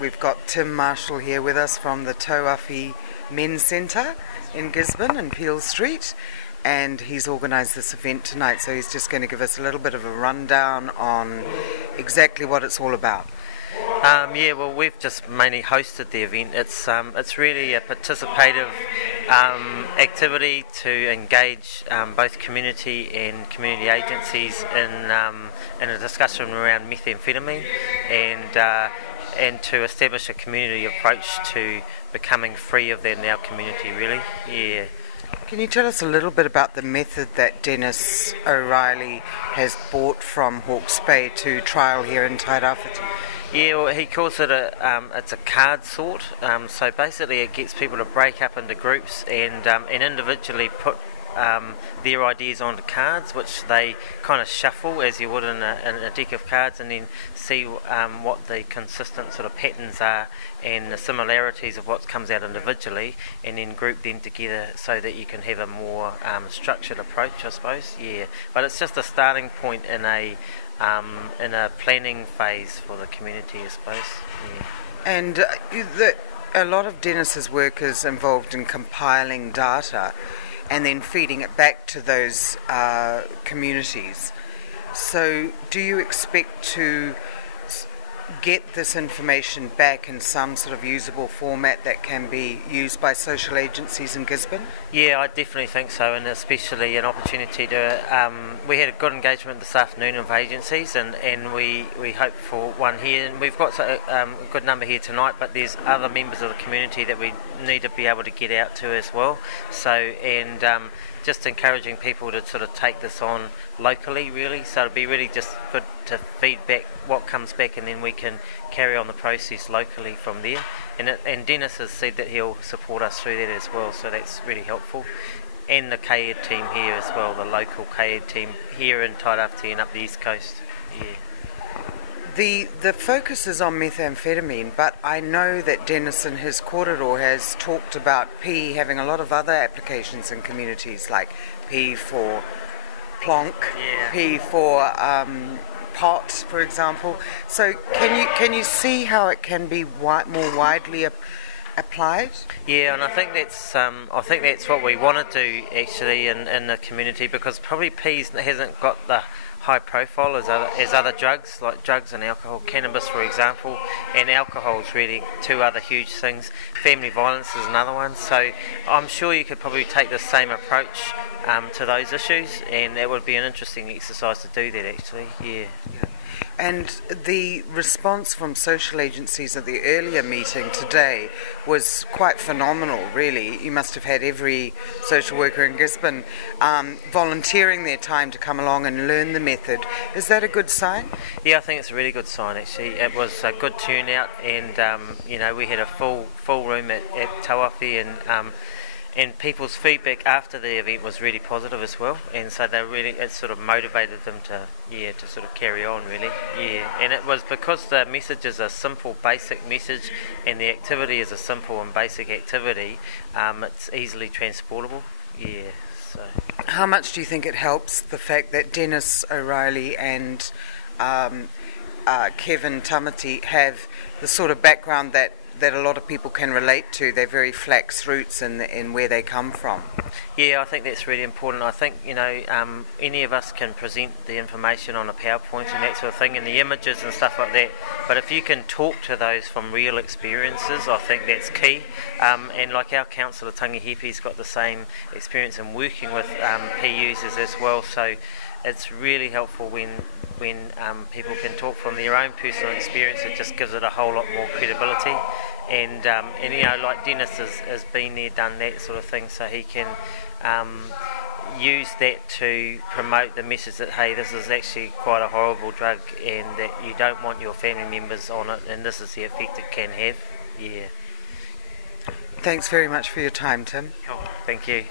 we've got Tim Marshall here with us from the Tairawhiti Men's Centre in Gisborne and Peel Street, and he's organised this event tonight, so he's just going to give us a little bit of a rundown on exactly what it's all about. Well, we've just mainly hosted the event. It's really a participative activity to engage both community and community agencies in a discussion around methamphetamine and to establish a community approach to becoming free of that in our community, really. Yeah. Can you tell us a little bit about the method that Denis O'Reilly has brought from Hawke's Bay to trial here in Tairawhiti? Yeah, well, he calls it it's a card sort. So basically, it gets people to break up into groups and individually put their ideas onto cards, which they kind of shuffle as you would in a deck of cards, and then see what the consistent sort of patterns are and the similarities of what comes out individually, and then group them together so that you can have a more structured approach, I suppose. Yeah, but it's just a starting point in a planning phase for the community, I suppose. Yeah. And a lot of Denis's work is involved in compiling data and then feeding it back to those communities. So do you expect to get this information back in some sort of usable format that can be used by social agencies in Gisborne? Yeah, I definitely think so, and especially an opportunity to... we had a good engagement this afternoon of agencies, and we hope for one here, and we've got a good number here tonight, but there's other members of the community that we need to be able to get out to as well. So, and just encouraging people to sort of take this on locally, really. So it'll be really just good to feed back what comes back, and then we can carry on the process locally from there. And Denis has said that he'll support us through that as well, so that's really helpful. And the Kaiti team here as well, the local Kaiti team here in Tairawhiti and up the East Coast. Yeah. The focus is on methamphetamine, but I know that Denis in his corridor has talked about P having a lot of other applications in communities, like P for plonk, yeah. P for pot, for example. So can you see how it can be more widely applied? Yeah, and I think that's what we want to do actually in the community, because probably P hasn't got the high profile as other drugs, like drugs and alcohol. Cannabis, for example, and alcohol is really two other huge things. Family violence is another one. So I'm sure you could probably take the same approach to those issues, and that would be an interesting exercise to do that actually. Yeah. And the response from social agencies at the earlier meeting today was quite phenomenal, really. You must have had every social worker in Gisborne volunteering their time to come along and learn the method. Is that a good sign? Yeah, I think it's a really good sign actually. It was a good turnout, and we had a full room at Tairawhiti, and people's feedback after the event was really positive as well, and so it sort of motivated them to sort of carry on, really. Yeah, and it was because the message is a simple, basic message, and the activity is a simple and basic activity. It's easily transportable. Yeah. So. How much do you think it helps the fact that Denis O'Reilly and Kevin Tamati have the sort of background that a lot of people can relate to? They're very flax roots in where they come from. Yeah, I think that's really important. I think, any of us can present the information on a PowerPoint and that sort of thing, and the images and stuff like that, but if you can talk to those from real experiences, I think that's key. And like our councillor, Tairawhiti's got the same experience in working with P users as well, so it's really helpful when people can talk from their own personal experience. It just gives it a whole lot more credibility, and like Denis has been there, done that sort of thing, so he can use that to promote the message that, hey, this is actually quite a horrible drug, and that you don't want your family members on it, and this is the effect it can have. Yeah. Thanks very much for your time, Tim. Cool. Thank you.